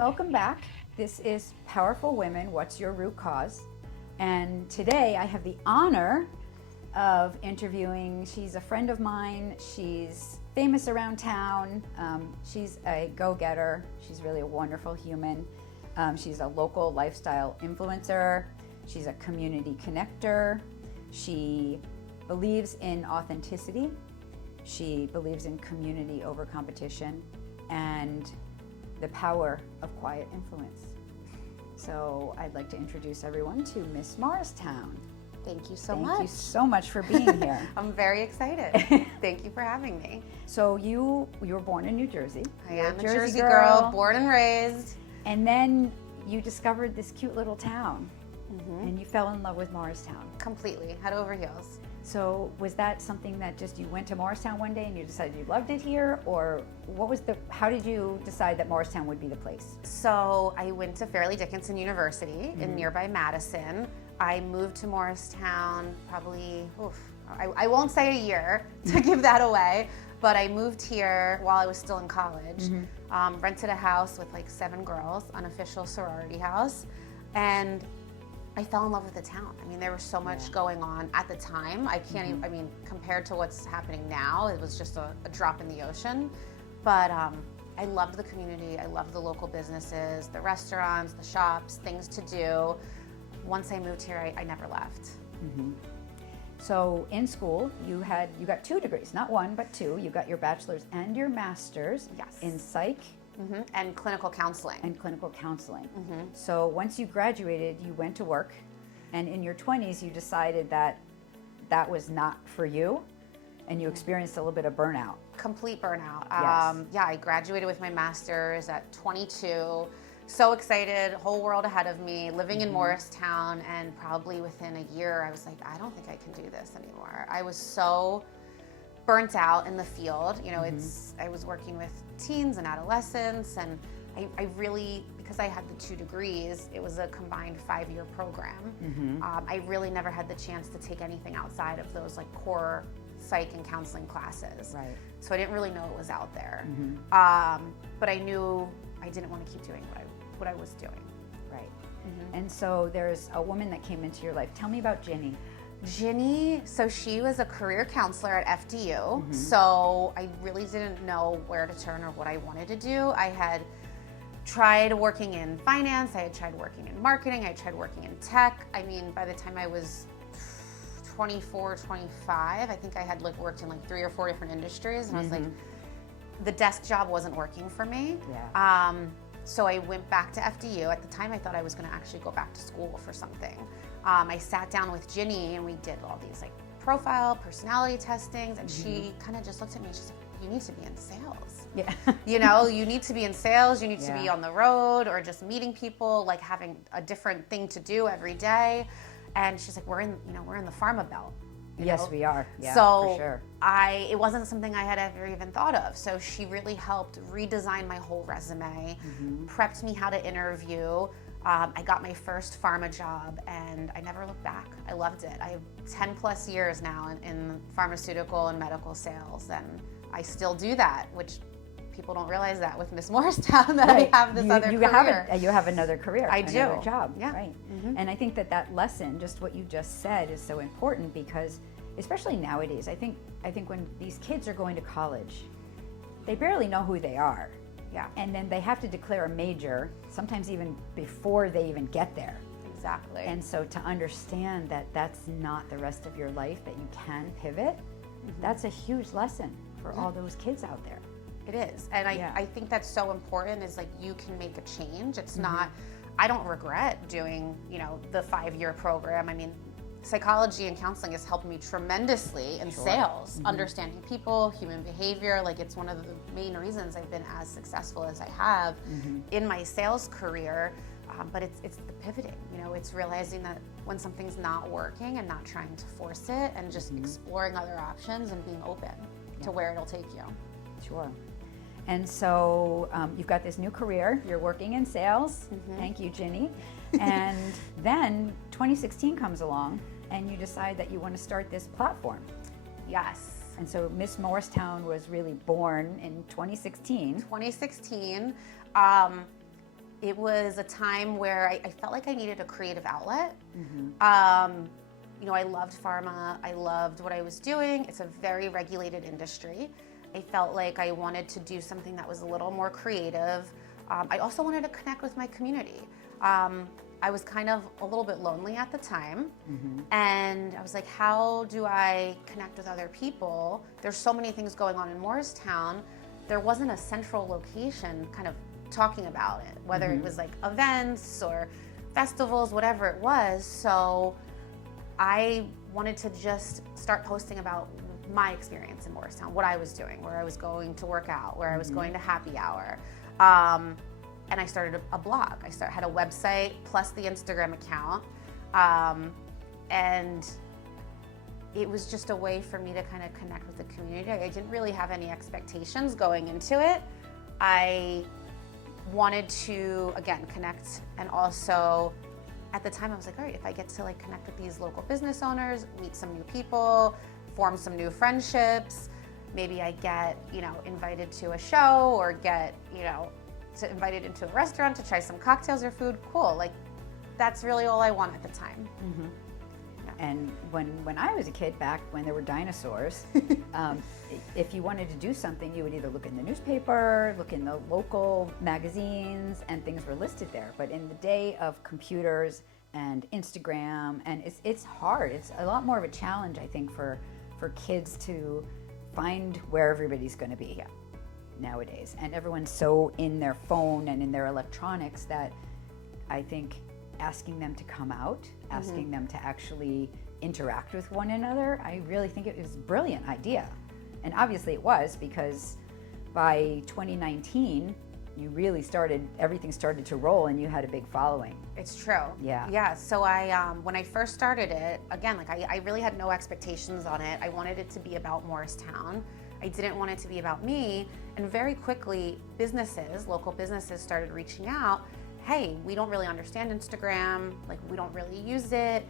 welcome back. This is Powerful Women, What's Your Root Cause? And today I have the honor of interviewing, she's a friend of mine, she's famous around town, she's a go-getter, she's really a wonderful human, she's a local lifestyle influencer, she's a community connector, she believes in authenticity, she believes in community over competition, and the power of quiet influence. So I'd like to introduce everyone to Miss Morristown. Thank you so much. Thank you so much for being here. I'm very excited. Thank you for having me. So you were born in New Jersey. I am a Jersey girl, born and raised. And then you discovered this cute little town, and you fell in love with Morristown. Completely, head over heels. So was that something that just you went to Morristown one day and you decided you loved it here, or how did you decide that Morristown would be the place? So I went to Fairleigh Dickinson University in nearby Madison. I moved to Morristown probably, I won't say a year to give that away, but I moved here while I was still in college. Rented a house with like 7 girls, unofficial sorority house, and I fell in love with the town. I mean, there was so much going on at the time. I can't even, I mean, compared to what's happening now, it was just a drop in the ocean. But I loved the community. I loved the local businesses, the restaurants, the shops, things to do. Once I moved here, I never left. So in school, you got 2 degrees, not 1, but 2. You got your bachelor's and your master's in psych. And clinical counseling. So once you graduated, you went to work, and in your 20s, you decided that that was not for you, and you experienced a little bit of burnout. Complete burnout. Yes. Yeah, I graduated with my master's at 22. So excited, whole world ahead of me, living in Morristown, and probably within a year, I was like, I don't think I can do this anymore. I was so burnt out in the field. You know, I was working with teens and adolescents, and I really, because I had the 2 degrees, it was a combined 5-year program. I really never had the chance to take anything outside of those like core psych and counseling classes. Right. So I didn't really know it was out there. But I knew I didn't want to keep doing what I was doing. Right. And so there's a woman that came into your life. Tell me about Ginny. Ginny, so she was a career counselor at FDU, so I really didn't know where to turn or what I wanted to do. I had tried working in finance, I had tried working in marketing, I had tried working in tech. I mean, by the time I was 24, 25, I think I had worked in like 3 or 4 different industries, and I was like, the desk job wasn't working for me. So I went back to FDU. At the time, I thought I was going to actually go back to school for something. I sat down with Ginny and we did all these like profile, personality testings, and she kind of just looked at me and she's like, you need to be in sales. You know, you need to be in sales, you need to be on the road or just meeting people, like having a different thing to do every day. And she's like, we're in the pharma belt. Yes, we are. Yeah, so for sure. it wasn't something I had ever even thought of. So she really helped redesign my whole resume, prepped me how to interview. I got my first pharma job and I never looked back. I loved it. I have 10 plus years now in pharmaceutical and medical sales, and I still do that, which people don't realize that with Miss Morristown that I have this other career. You have another career. I do. Another job. Yeah. Right. And I think that lesson, just what you just said, is so important because, especially nowadays, I think when these kids are going to college, they barely know who they are. Yeah. And then they have to declare a major, sometimes even before they even get there. Exactly. And so to understand that that's not the rest of your life, that you can pivot, that's a huge lesson for all those kids out there. It is. And I think that's so important, is like you can make a change. It's not, I don't regret doing, the 5-year program. I mean, psychology and counseling has helped me tremendously in sales, understanding people, human behavior. Like, it's one of the main reasons I've been as successful as I have in my sales career. But it's the pivoting, it's realizing that when something's not working and not trying to force it, and just exploring other options and being open to where it'll take you. Sure. And so you've got this new career, you're working in sales. Thank you, Ginny. And then 2016 comes along and you decide that you want to start this platform. Yes. And so Miss Morristown was really born in 2016. 2016. it was a time where I felt like I needed a creative outlet. You know, I loved pharma. I loved what I was doing. It's a very regulated industry. I felt like I wanted to do something that was a little more creative. I also wanted to connect with my community. I was kind of a little bit lonely at the time. And I was like, how do I connect with other people? There's so many things going on in Morristown. There wasn't a central location kind of talking about it, whether it was like events or festivals, whatever it was. So I wanted to just start posting about my experience in Morristown, what I was doing, where I was going to work out, where I was going to happy hour. And I started a blog. I had a website plus the Instagram account. And it was just a way for me to kind of connect with the community. I didn't really have any expectations going into it. I wanted to, again, connect, and also at the time I was like, all right, if I get to like connect with these local business owners, meet some new people, form some new friendships, maybe I get, you know, invited to a show or get, you know, invited into a restaurant to try some cocktails or food, cool. Like, that's really all I want at the time. And when I was a kid, back when there were dinosaurs, if you wanted to do something, you would either look in the newspaper, look in the local magazines, and things were listed there. But in the day of computers and Instagram, and it's hard. It's a lot more of a challenge, I think, for kids to find where everybody's going to be nowadays. And everyone's so in their phone and in their electronics that I think asking them to come out, asking them to actually interact with one another, I really think it was a brilliant idea. And obviously it was, because by 2019, you really everything started to roll and you had a big following. It's true. Yeah. So when I first started it, again, like I really had no expectations on it. I wanted it to be about Morristown. I didn't want it to be about me. And very quickly, local businesses started reaching out. Hey, we don't really understand Instagram. Like, we don't really use it.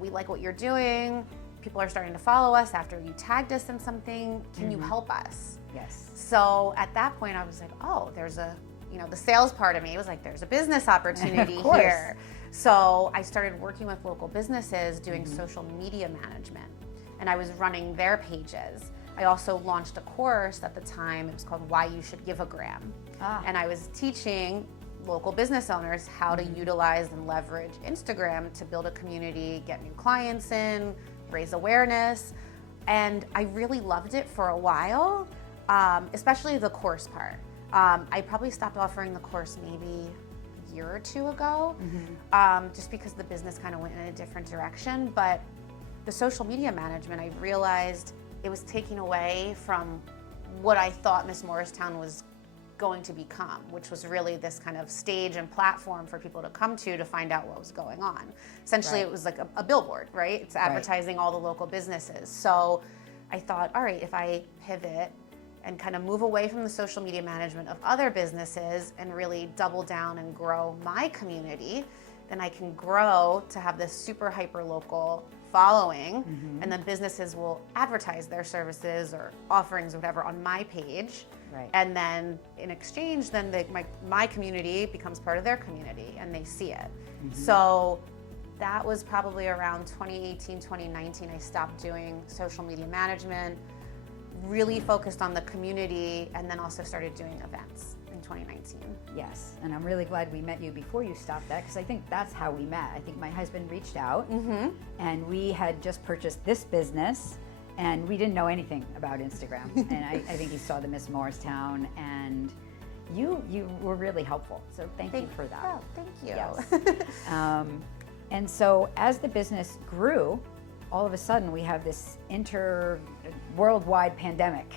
We like what you're doing. People are starting to follow us after you tagged us in something. Can you help us? Yes. So at that point I was like, oh, there's the sales part of me was like, there's a business opportunity here. So I started working with local businesses doing social media management, and I was running their pages. I also launched a course at the time. It was called Why You Should Give a Gram. And I was teaching local business owners how to utilize and leverage Instagram to build a community, get new clients in, raise awareness. And I really loved it for a while, especially the course part. I probably stopped offering the course maybe a year or two ago, just because the business kind of went in a different direction. But the social media management, I realized it was taking away from what I thought Miss Morristown was going to become, which was really this kind of stage and platform for people to come to find out what was going on. Essentially, it was like a billboard, right? It's advertising all the local businesses. So I thought, all right, if I pivot and kind of move away from the social media management of other businesses and really double down and grow my community, then I can grow to have this super hyper local following, and then businesses will advertise their services or offerings, whatever, on my page. And then in exchange, then my community becomes part of their community and they see it. So that was probably around 2018, 2019, I stopped doing social media management, really focused on the community, and then also started doing events in 2019. Yes, and I'm really glad we met you before you stopped that, because I think that's how we met. I think my husband reached out, and we had just purchased this business, and we didn't know anything about Instagram. And I think he saw the Miss Morristown, and you were really helpful. So thank you for that. Oh, thank you. Yes. And so as the business grew, all of a sudden we have this worldwide pandemic.